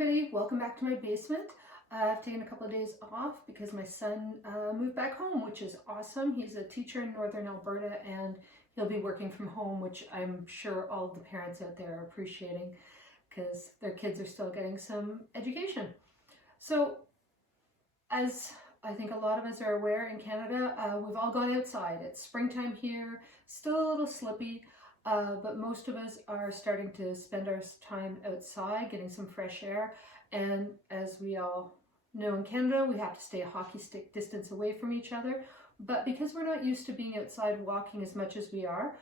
everybody, welcome back to my basement. I've taken a couple of days off because my son moved back home, which is awesome. He's a teacher in Northern Alberta and he'll be working from home, which I'm sure all of the parents out there are appreciating because their kids are still getting some education. So as I think a lot of us are aware, in Canada, we've all gone outside. It's springtime here, still a little slippy. But most of us are starting to spend our time outside getting some fresh air, and as we all know, in Canada we have to stay a hockey stick distance away from each other, but because we're not used to being outside walking as much as we are,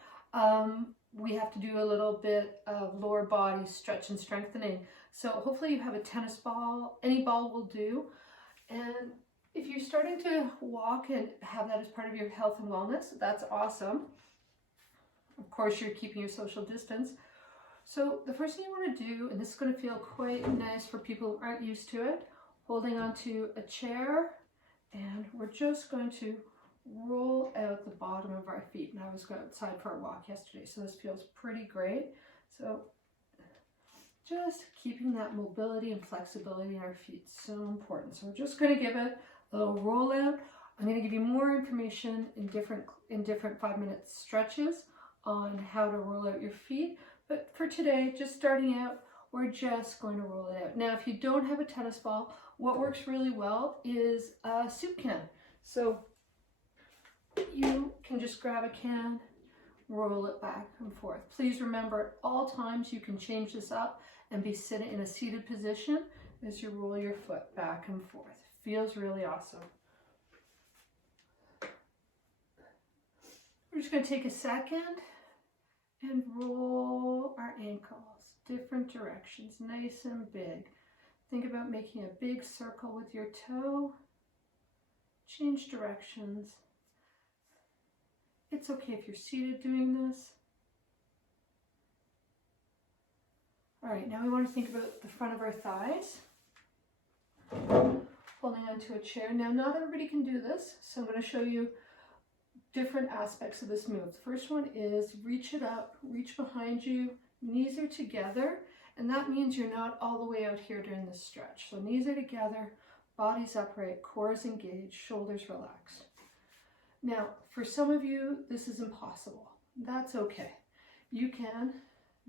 we have to do a little bit of lower body stretch and strengthening. So hopefully you have a tennis ball, any ball will do, and if you're starting to walk and have that as part of your health and wellness, that's awesome. Of course, you're keeping your social distance. So the first thing you want to do, and this is going to feel quite nice for people who aren't used to it, holding onto a chair, and we're just going to roll out the bottom of our feet. And I was outside for a walk yesterday, so this feels pretty great. So just keeping that mobility and flexibility in our feet, so important. So we're just going to give it a little roll out. I'm going to give you more information in different 5-minute stretches on how to roll out your feet, but for today, just starting out, we're just going to roll it out. Now, if you don't have a tennis ball, what works really well is a soup can. So you can just grab a can, roll it back and forth. Please remember, at all times you can change this up and be sitting in a seated position as you roll your foot back and forth. Feels really awesome. We're just going to take a second and roll our ankles, different directions, nice and big. Think about making a big circle with your toe. Change directions. It's okay if you're seated doing this. All right, now we want to think about the front of our thighs. Holding onto a chair. Now, not everybody can do this, so I'm going to show you different aspects of this move. The first one is reach it up, reach behind you, knees are together, and that means you're not all the way out here during this stretch. So knees are together, body's upright, core is engaged, shoulders relaxed. Now, for some of you, this is impossible. That's okay. You can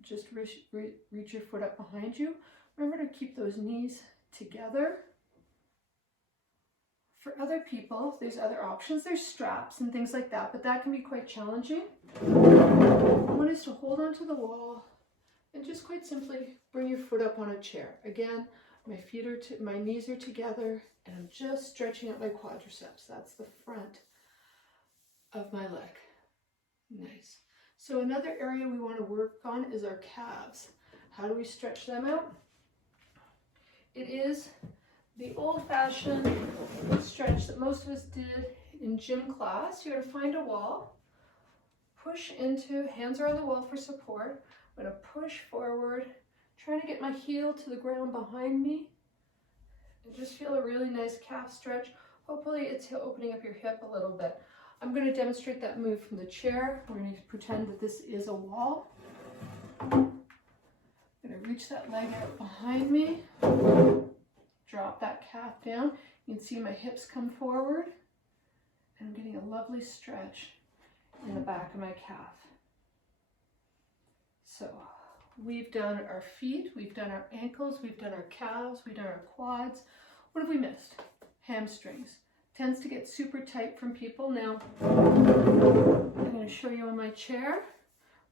just reach your foot up behind you. Remember to keep those knees together. For other people, there's other options. There's straps and things like that, but that can be quite challenging. One is to hold onto the wall and just quite simply bring your foot up on a chair. Again, my knees are together and I'm just stretching out my quadriceps. That's the front of my leg. Nice. So another area we want to work on is our calves. How do we stretch them out? It is the old-fashioned stretch that most of us did in gym class. You're going to find a wall, push into, hands are on the wall for support. I'm going to push forward, trying to get my heel to the ground behind me, and just feel a really nice calf stretch. Hopefully it's opening up your hip a little bit. I'm going to demonstrate that move from the chair. We're going to pretend that this is a wall. I'm going to reach that leg out behind me. Drop that calf down. You can see my hips come forward. And I'm getting a lovely stretch in the back of my calf. So we've done our feet, we've done our ankles, we've done our calves, we've done our quads. What have we missed? Hamstrings. Tends to get super tight from people. Now, I'm going to show you on my chair.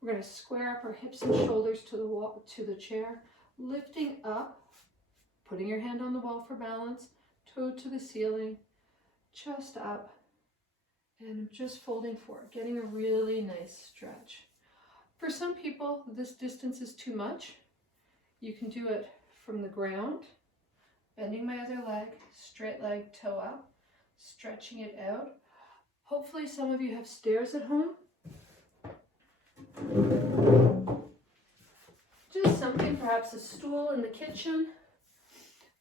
We're going to square up our hips and shoulders to the wall, to the chair, lifting up. Putting your hand on the wall for balance, toe to the ceiling, chest up, and I'm just folding forward, getting a really nice stretch. For some people, this distance is too much. You can do it from the ground, bending my other leg, straight leg, toe up, stretching it out. Hopefully some of you have stairs at home. Just something, perhaps a stool in the kitchen.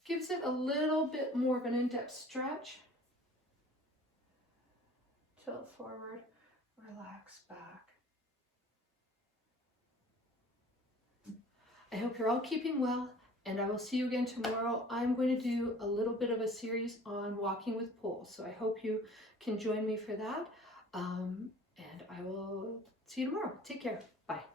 Gives it a little bit more of an in-depth stretch. Tilt forward, relax back. I hope you're all keeping well and I will see you again tomorrow. I'm going to do a little bit of a series on walking with poles, so I hope you can join me for that. And I will see you tomorrow. Take care. Bye.